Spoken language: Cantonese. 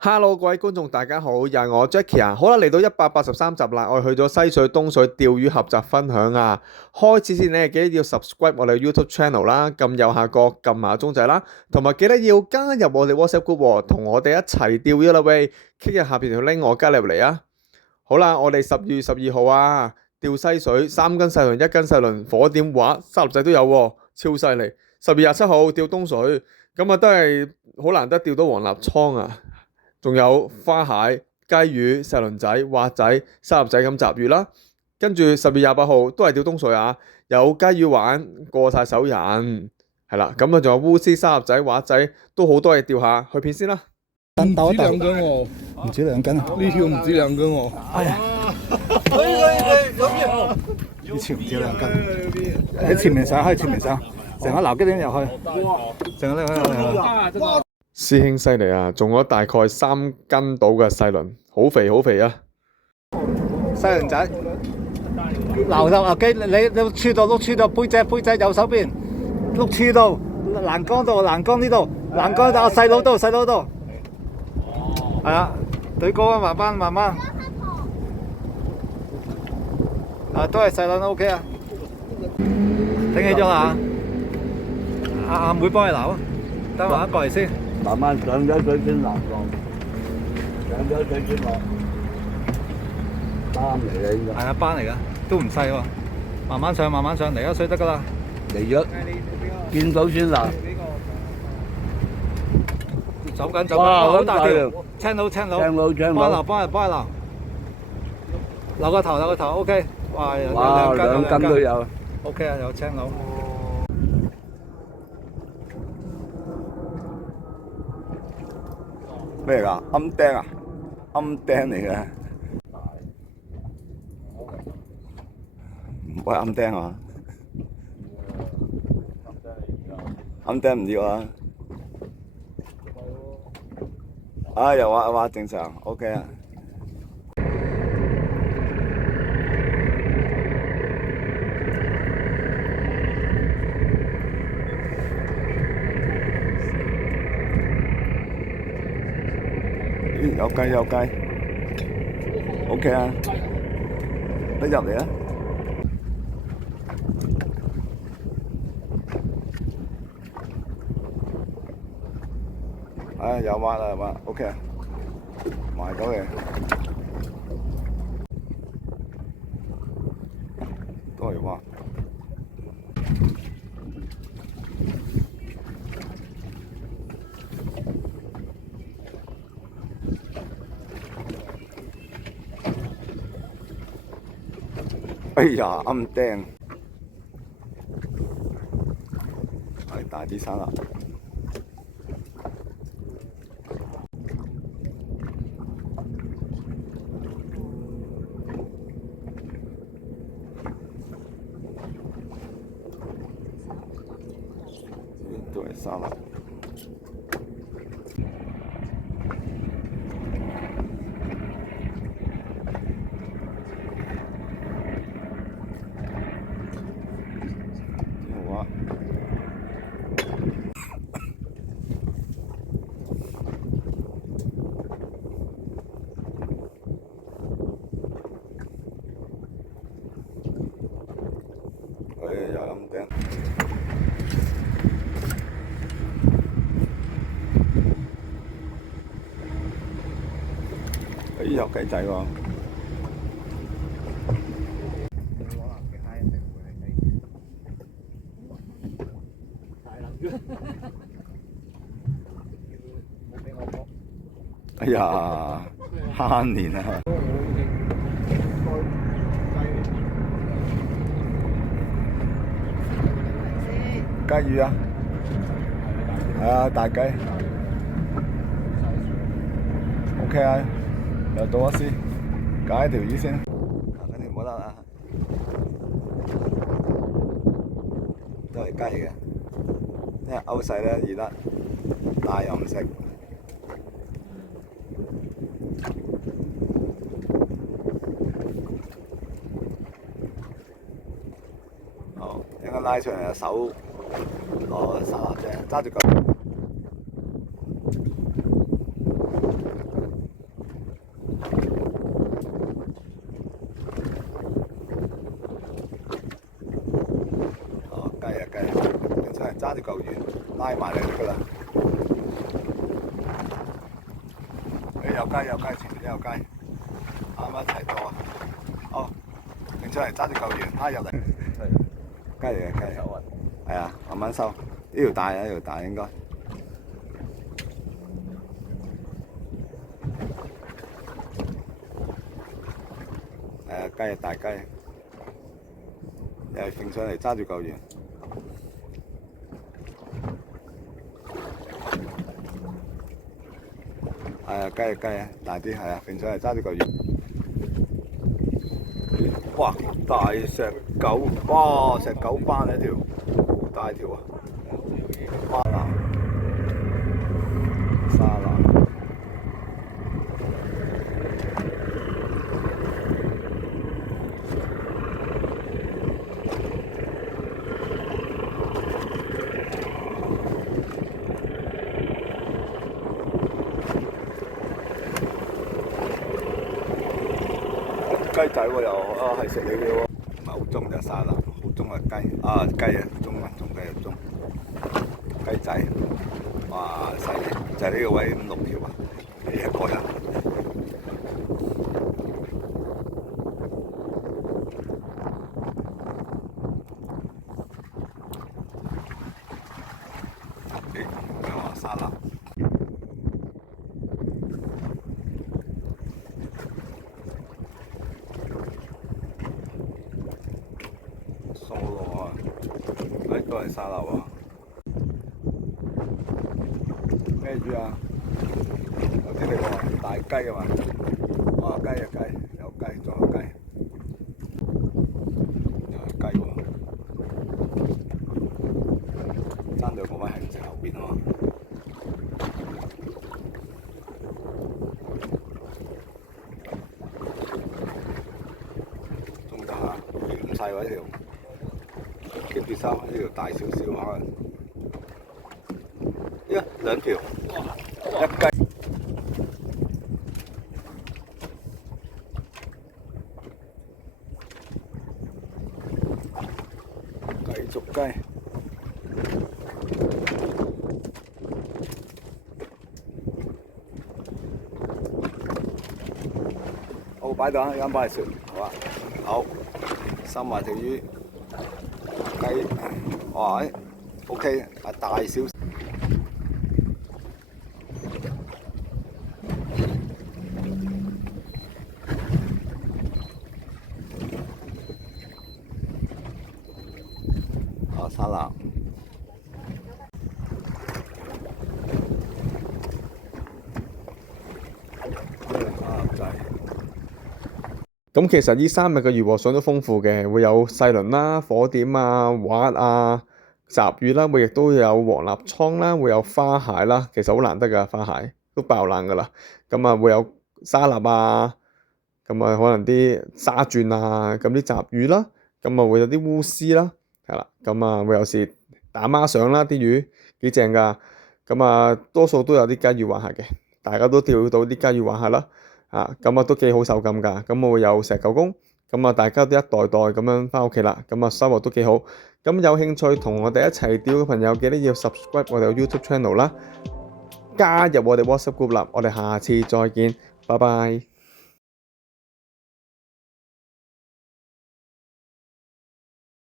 Hello，各位觀眾，大家好，又係我 Jackie 啊。好啦，嚟到183集啦，我哋去咗西水、東水釣魚合集分享啊。開始前你記得要 subscribe 我哋 YouTube channel 啦，撳右下角撳埋鐘仔啦，同埋記得要加入我哋 WhatsApp group 喎，同我哋一齊釣魚啦喂。click 入下邊條 link，我加入嚟啊。好啦，我哋10月12號啊，釣西水3斤細輪、1斤細輪、火點畫、沙律仔都有喎，超犀利。10月27號釣東水，咁啊都係好難得釣到黃立倉啊。仲有花蟹、雞魚、細輪仔、滑仔、沙律仔咁雜魚啦。跟住10月28號都係釣東水啊，有雞魚玩過晒手癮，係啦。咁啊仲有烏絲、沙律仔、滑仔都好多嘢釣下，去片先啦。唔止2斤喎，唔止2斤啊！呢條唔止2斤喎。哎呀，呢條唔止2斤，喺前面上，喺前面上，成個撈機點入去，成個呢。師兄犀利啊，中咗大概3斤到嘅細輪，好肥好肥啊！細輪仔，撈到啊機，你碌柱到背脊右手邊，碌柱到欄杆度，欄杆呢度，欄杆啊細佬度，係啊，對高啊，慢慢，啊都係細輪 OK 啊，頂起咗啦，阿妹幫你撈啊，等我一過嚟先。慢慢上咗水先落，上咗水先落，班嚟嘅應該。係啊，班嚟噶，都唔細喎。慢慢上，嚟咗水得噶啦。嚟咗，見到先嗱。走緊，哇好大條好大條，青佬，青佬幫佢撈，留個頭 ，OK。哇，有哇，兩2斤都有。 OK 啊，有青佬。咩㗎？鵪鶉啊？鵪鶉嚟嘅。唔係鵪鶉啊？鵪鶉唔要啊？啊，又話正常 ，OK 啊。有雞 ，OK 啊，得入嚟啊！啊，有挖啦，OK 啊，埋到嘅，都係挖。哎呀，鵪鶉，係大啲生啦。都係生啦。有鵪鶉，有雞仔喎。哎呀，慳年啊！雞魚啊，係啊，大雞 ，OK 啊，又到一絲，解條魚先，跟住冇得啦，都係雞嘅，因為歐細咧易得，大又唔食。好，應該拉上嚟手。哦，沙律啫，揸住佢。真係揸住嚿魚拉埋嚟得㗎啦。有雞，前面都有雞，啱啱一齊多啊！好，拎出嚟揸住嚿魚拉入嚟，雞嚟嘅雞，係啊，慢慢收。呢條大啊，呢條大應該。雞啊，大雞，又係揈上嚟揸住嚿魚。係啊，雞啊，大啲係啊，揈上嚟揸住嚿魚。哇！大石狗，哇！石狗斑一條，好大條啊！沙腩，沙腩。雞仔喎又係食你嘅喎，唔係好中就沙律，好中係雞啊中雞又中雞仔，哇犀利！就係呢個位5、6條啊，你一個人。沙律。數落啊！都係沙律啊！咩魚啊？頭先你講大雞啊嘛？哇！雞，有雞，仲有雞，又係雞喎！爭兩個位係唔食後邊啊嘛？仲得下咁細喎呢條。keep住收呢條大少少可能，兩條，一雞，繼續雞，好擺檔，一陣擺嚟食，好啊，好，收埋條魚。雞，哇，OK，大少少。沙律。咁其實呢3日嘅漁獲相當豐富嘅，會有細鱗啦、火點啊、滑啊、雜魚啦，會亦都有黃立倉啦，會有花蟹啦，其實好難得㗎，花蟹都爆冷㗎啦。咁啊會有沙律啊，咁啊可能啲沙鑽啊，咁啲雜魚啦，咁啊會有啲烏絲啦，係啦，咁啊會有時打孖上啦，啲魚幾正㗎。咁啊多數都有啲雞魚玩下嘅，大家都釣到啲雞魚玩下啦。咁啊都幾好手感㗎，咁我會有石狗公，咁啊大家都一袋袋咁樣返屋企啦，咁啊收穫都幾好。咁有興趣同我哋一齊釣嘅朋友，記得要 subscribe 我哋嘅 YouTube channel 啦，加入我哋 WhatsApp group 啦，我哋下次再見，拜拜。